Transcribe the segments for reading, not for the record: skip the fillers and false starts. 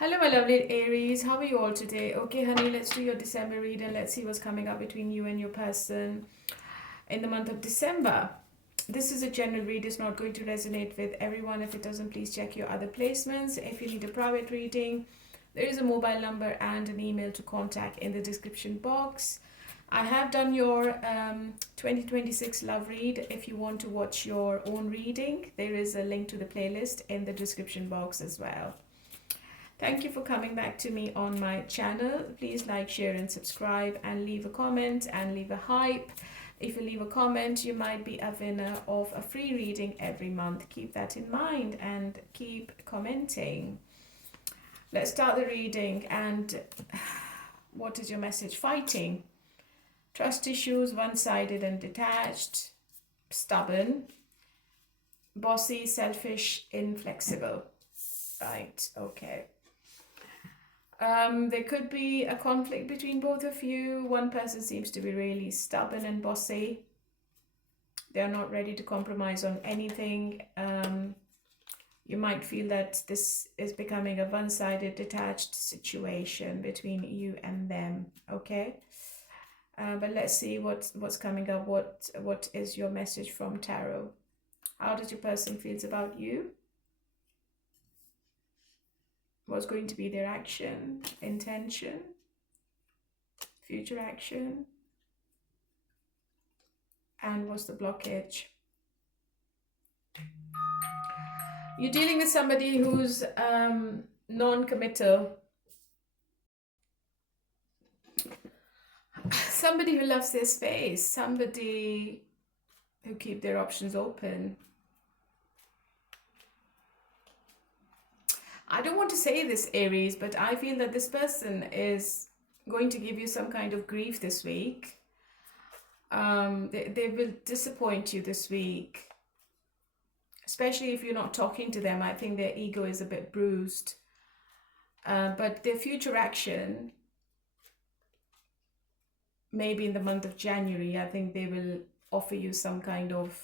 Hello, my lovely Aries. How are you all today? Okay, honey, let's do your December read and let's see what's coming up between you and your person in the month of December. This is a general read, it's not going to resonate with everyone. If it doesn't, please check your other placements. If you need a private reading, there is a mobile number and an email to contact in the description box. I have done your 2026 love read. If you want to watch your own reading, there is a link to the playlist in the description box as well. Thank you for coming back to me on my channel. Please like, share, and subscribe, and leave a comment and leave a hype. If you leave a comment, you might be a winner of a free reading every month. Keep that in mind and keep commenting. Let's start the reading. And what is your message? Fighting. Trust issues, one-sided and detached, stubborn, bossy, selfish, inflexible. Right, okay. There could be a conflict between both of you. One person seems to be really stubborn and bossy. They're not ready to compromise on anything. You might feel that this is becoming a one-sided, detached situation between you and them, okay? But let's see what's coming up. What is your message from Tarot? How does your person feels about you? What's going to be their action, intention, future action, and what's the blockage? You're dealing with somebody who's non-committal, somebody who loves their space, somebody who keep their options open. I don't want to say this, Aries, but I feel that this person is going to give you some kind of grief this week. They will disappoint you this week, especially if you're not talking to them. I think their ego is a bit bruised. But their future action, maybe in the month of January, I think they will offer you some kind of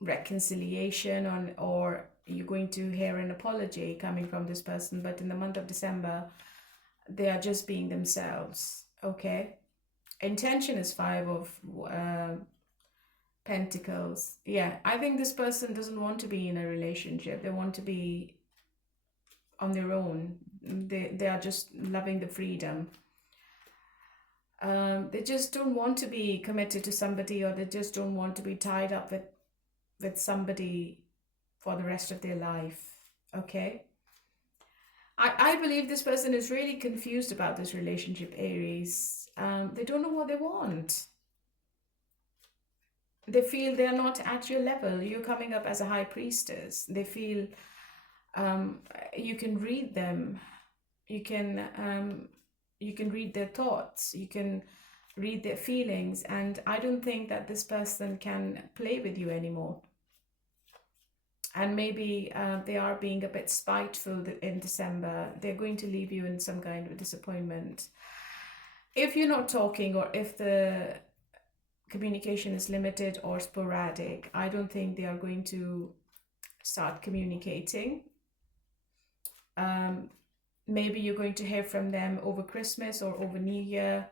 reconciliation or you're going to hear an apology coming from this person. But in the month of December, they are just being themselves, okay? Intention is 5 of Pentacles. Yeah, I think this person doesn't want to be in a relationship. They want to be on their own. They are just loving the freedom. They just don't want to be committed to somebody, or they just don't want to be tied up with somebody for the rest of their life, okay? I believe this person is really confused about this relationship, Aries. They don't know what they want. They feel they're not at your level. You're coming up as a high priestess. They feel you can read them. You can read their thoughts. You can read their feelings. And I don't think that this person can play with you anymore. And maybe they are being a bit spiteful in December. They're going to leave you in some kind of disappointment. If you're not talking, or if the communication is limited or sporadic, I don't think they are going to start communicating. Maybe you're going to hear from them over Christmas or over New Year.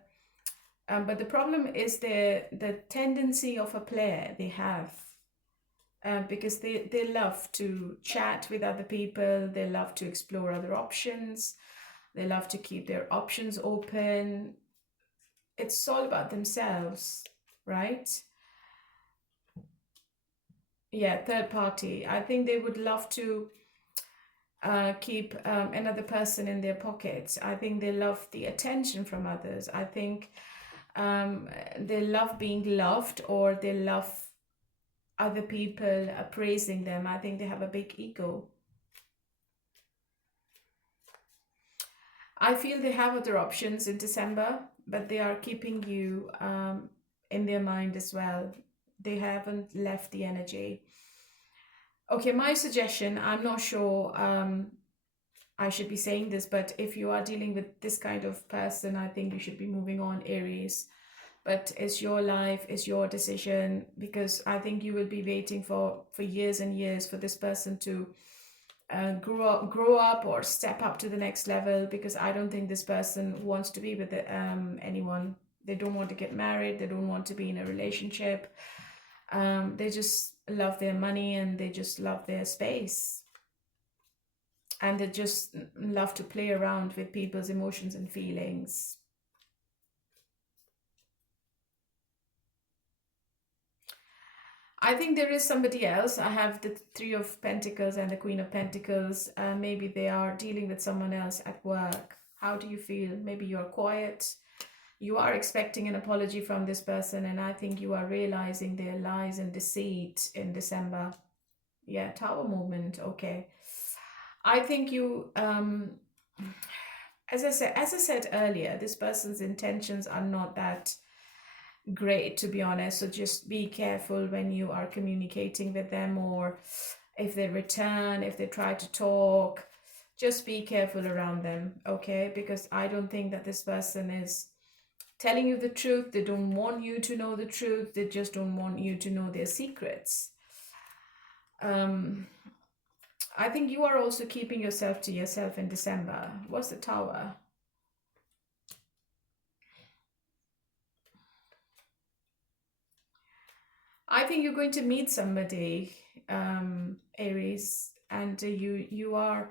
But the problem is the tendency of a player they have. Because they love to chat with other people, they love to explore other options, they love to keep their options open. It's all about themselves, right? Yeah, third party. I think they would love to keep another person in their pockets. I think they love the attention from others. I think they love being loved, or they love other people praising them. I think they have a big ego. I feel they have other options in December, but they are keeping you in their mind as well. They haven't left the energy. Okay, my suggestion, I'm not sure I should be saying this, but if you are dealing with this kind of person, I think you should be moving on, Aries. But it's your life, it's your decision, because I think you will be waiting for years and years for this person to grow up or step up to the next level, because I don't think this person wants to be with anyone. They don't want to get married. They don't want to be in a relationship. They just love their money and they just love their space. And they just love to play around with people's emotions and feelings. I think there is somebody else. I have the Three of Pentacles and the Queen of Pentacles. Maybe they are dealing with someone else at work. How do you feel? Maybe you're quiet. You are expecting an apology from this person, and I think you are realizing their lies and deceit in December. Yeah, Tower movement. Okay. I think you, as I said earlier, this person's intentions are not that great, to be honest. So just be careful when you are communicating with them, or if they return, if they try to talk, just be careful around them, okay? Because I don't think that this person is telling you the truth. They don't want you to know the truth. They just don't want you to know their secrets. I think you are also keeping yourself to yourself in December. What's the Tower? I think you're going to meet somebody, Aries, and you are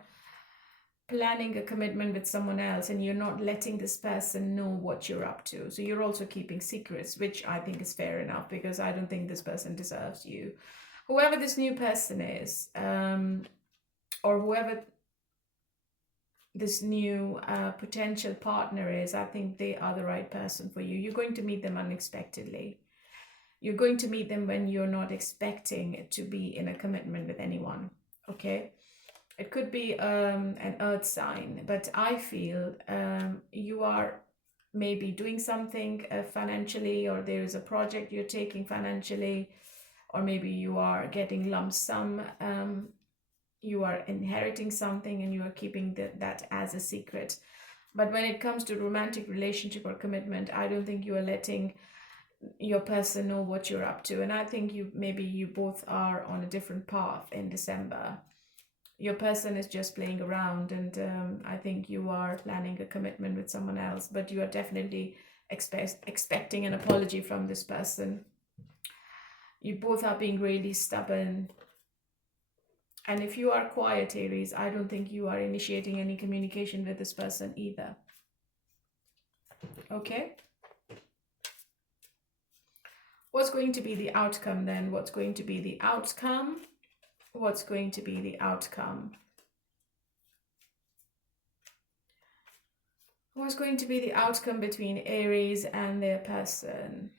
planning a commitment with someone else, and you're not letting this person know what you're up to. So you're also keeping secrets, which I think is fair enough, because I don't think this person deserves you. Whoever this new person is, or whoever this new potential partner is, I think they are the right person for you. You're going to meet them unexpectedly. You're going to meet them when you're not expecting to be in a commitment with anyone, okay? It could be an earth sign, but I feel you are maybe doing something financially, or there is a project you're taking financially, or maybe you are getting lump sum, you are inheriting something and you are keeping that as a secret. But when it comes to romantic relationship or commitment, I don't think you are letting your person know what you're up to. And I think maybe you both are on a different path in December. Your person is just playing around, and I think you are planning a commitment with someone else, but you are definitely expecting an apology from this person. You both are being really stubborn. And if you are quiet, Aries, I don't think you are initiating any communication with this person either. Okay? What's going to be the outcome then? What's going to be the outcome? What's going to be the outcome? What's going to be the outcome between Aries and their person?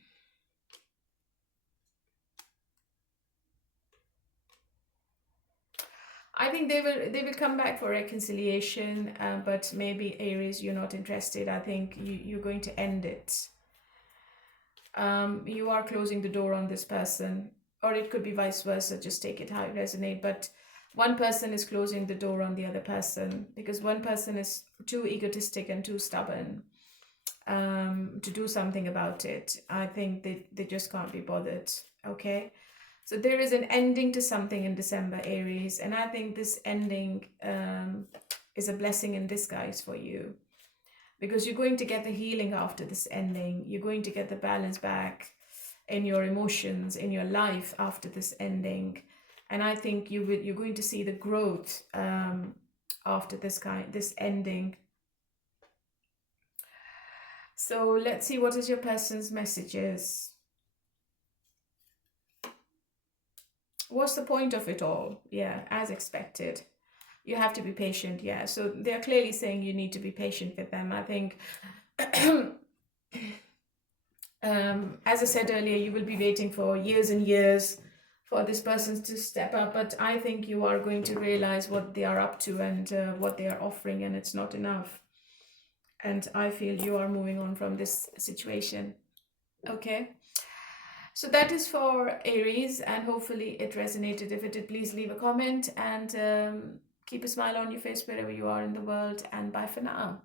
I think they will come back for reconciliation, but maybe Aries, you're not interested. I think you're going to end it. You are closing the door on this person, or it could be vice versa. Just take it how it resonates. But one person is closing the door on the other person, because one person is too egotistic and too stubborn to do something about it. I think they just can't be bothered. Okay, so there is an ending to something in December, Aries, and I think this ending is a blessing in disguise for you, because you're going to get the healing after this ending. You're going to get the balance back in your emotions, in your life after this ending. And I think you're going to see the growth after this ending. So let's see, what is your person's messages? What's the point of it all? Yeah, as expected. You have to be patient, yeah. So they're clearly saying you need to be patient with them. I think, as I said earlier, you will be waiting for years and years for this person to step up. But I think you are going to realize what they are up to and what they are offering, and it's not enough. And I feel you are moving on from this situation. Okay. So that is for Aries, and hopefully it resonated. If it did, please leave a comment, and keep a smile on your face wherever you are in the world, and bye for now.